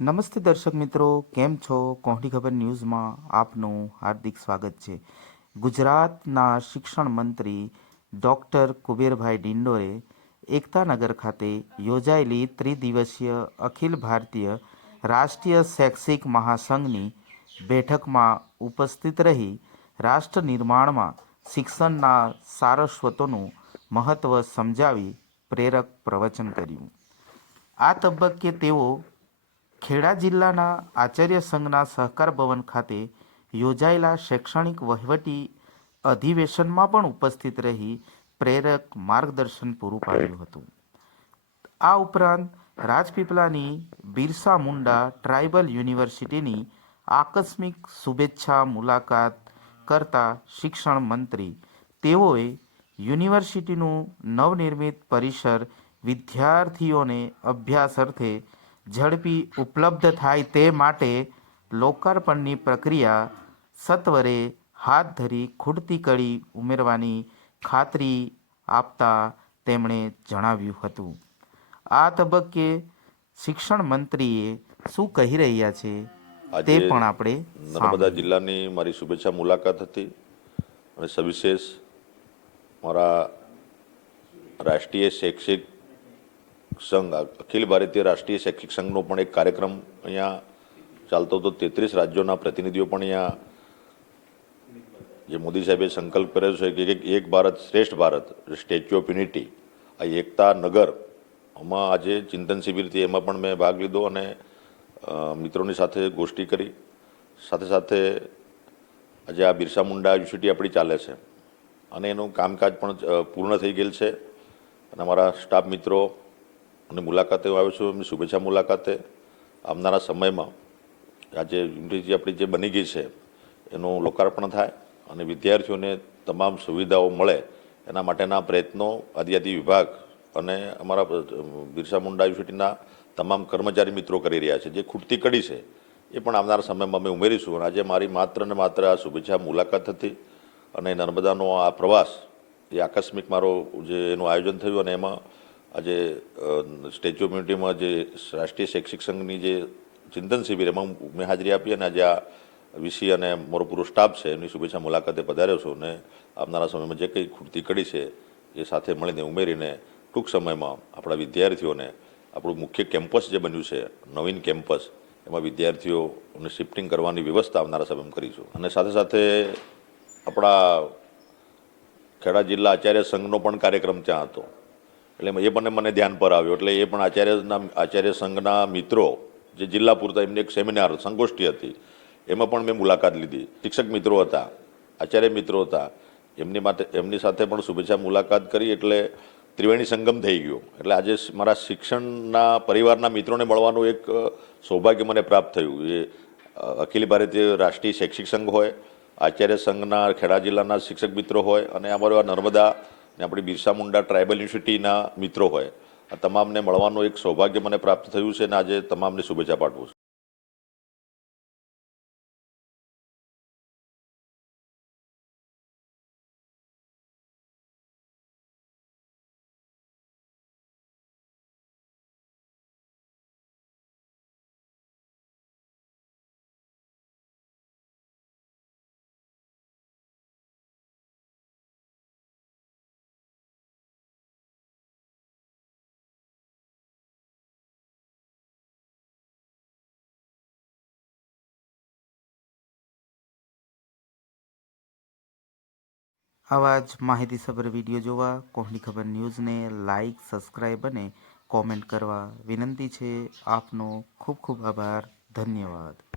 નમસ્તે દર્શક મિત્રો, કેમ છો? કોહલી ખબર ન્યૂઝમાં આપનું હાર્દિક સ્વાગત છે. ગુજરાતના શિક્ષણ મંત્રી ડૉક્ટર કુબેરભાઈ ડિંડોરે એકતાનગર ખાતે યોજાયેલી ત્રિદિવસીય અખિલ ભારતીય રાષ્ટ્રીય શૈક્ષિક મહાસંઘની બેઠકમાં ઉપસ્થિત રહી રાષ્ટ્ર નિર્માણમાં શિક્ષણના સારસ્વતોનું મહત્ત્વ સમજાવી પ્રેરક પ્રવચન કર્યું. આ તબક્કે તેઓ ખેડા જિલ્લાના આચાર્ય સંઘના સહકાર ભવન ખાતે યોજાયેલા શૈક્ષણિક વહીવટી અધિવેશનમાં પણ ઉપસ્થિત રહી પ્રેરક માર્ગદર્શન પૂરું પાડ્યું હતું. આ ઉપરાંત રાજપીપળાની બિરસા મુંડા ટ્રાઇબલ યુનિવર્સિટીની આકસ્મિક શુભેચ્છા મુલાકાત કરતા શિક્ષણ મંત્રી તેઓએ યુનિવર્સિટીનું નવનિર્મિત પરિસર વિદ્યાર્થીઓને અભ્યાસ અર્થે ઝડપી ઉપલબ્ધ થાય તે માટે લોકાર્પણની પ્રક્રિયા સત્વરે હાથ ધરી ખૂટતી કડી ઉમેરવાની ખાતરી આપતા તેમણે જણાવ્યું હતું. આ તબક્કે શિક્ષણ મંત્રીએ શું કહી રહ્યા છે તે પણ આપણે નર્મદા જિલ્લાની મારી શુભેચ્છા મુલાકાત હતી અને સવિશેષ મારા રાષ્ટ્રીય શૈક્ષિક સંઘ અખિલ ભારતીય રાષ્ટ્રીય શૈક્ષિક સંઘનો પણ એક કાર્યક્રમ અહીંયા ચાલતો હતો. 33 રાજ્યોના પ્રતિનિધિઓ પણ અહીંયા, જે મોદી સાહેબે સંકલ્પ કર્યો છે કે એક ભારત શ્રેષ્ઠ ભારત, સ્ટેચ્યુ ઓફ યુનિટી, આ એકતા નગરમાં આજે ચિંતન શિબિરથી એમાં પણ મેં ભાગ લીધો અને મિત્રોની સાથે ગોષ્ઠી કરી. સાથે સાથે આજે આ બિરસા મુંડા યુનિવર્સિટી આપણી ચાલે છે અને એનું કામકાજ પણ પૂર્ણ થઈ ગયેલ છે અને અમારા સ્ટાફ મિત્રો અને મુલાકાતે આવ્યો છું. એમની શુભેચ્છા મુલાકાતે આવનારા સમયમાં આજે યુનિવર્સિટી આપણી જે બની ગઈ છે એનું લોકાર્પણ થાય અને વિદ્યાર્થીઓને તમામ સુવિધાઓ મળે એના માટેના પ્રયત્નો આદિજાતિ વિભાગ અને અમારા બિરસા મુંડા યુનિવર્સિટીના તમામ કર્મચારી મિત્રો કરી રહ્યા છે. જે ખૂટતી કડી છે એ પણ આવનારા સમયમાં અમે ઉમેરીશું. અને આજે મારી માત્ર ને માત્ર આ શુભેચ્છા મુલાકાત હતી અને નર્મદાનો આ પ્રવાસ એ આકસ્મિક મારો જે એનું આયોજન થયું અને એમાં આજે સ્ટેચ્યુ ઓફ યુનિટીમાં જે રાષ્ટ્રીય શૈક્ષિક સંઘની જે ચિંતન શિબિર એમાં મેં હાજરી આપી અને આજે આ વીસી અને મારો પૂરો સ્ટાફ છે એમની શુભેચ્છા મુલાકાતે પધાર્યો છું અને આવનારા સમયમાં જે કંઈ ખૂટતી કડી છે એ સાથે મળીને ઉમેરીને ટૂંક સમયમાં આપણા વિદ્યાર્થીઓને આપણું મુખ્ય કેમ્પસ જે બન્યું છે નવીન કેમ્પસ એમાં વિદ્યાર્થીઓને શિફ્ટિંગ કરવાની વ્યવસ્થા આવનારા સમયમાં કરીશું. અને સાથે સાથે આપણા ખેડા જિલ્લા આચાર્ય સંઘનો પણ કાર્યક્રમ ત્યાં હતો એટલે એ પણ મને ધ્યાન પર આવ્યો એટલે એ પણ આચાર્ય સંઘના મિત્રો જે જિલ્લા પૂરતા એમની એક સેમિનાર સંગોષ્ઠી હતી એમાં પણ મેં મુલાકાત લીધી. શિક્ષક મિત્રો હતા, આચાર્ય મિત્રો હતા, એમની સાથે પણ શુભેચ્છા મુલાકાત કરી એટલે ત્રિવેણી સંગમ થઈ ગયો. એટલે આજે મારા શિક્ષણના પરિવારના મિત્રોને મળવાનું એક સૌભાગ્ય મને પ્રાપ્ત થયું. એ અખિલ ભારતીય રાષ્ટ્રીય શૈક્ષિક સંઘ હોય, આચાર્ય સંઘના ખેડા જિલ્લાના શિક્ષક મિત્રો હોય અને અમારા નર્મદા ને આપણી બિરસા મુંડા ટ્રાઇબલ યુનિવર્સિટીના મિત્રો હોય, આ તમામને મળવાનું એક સૌભાગ્ય મને પ્રાપ્ત થયું છે અને આજે તમામને શુભેચ્છા પાઠવું છું. આવા જ માહિતીસભર વિડીયો જોવા કોહલી ખબર ન્યૂઝને લાઇક, સબસ્ક્રાઈબ અને કોમેન્ટ કરવા વિનંતી છે. આપનો ખૂબ ખૂબ આભાર. ધન્યવાદ.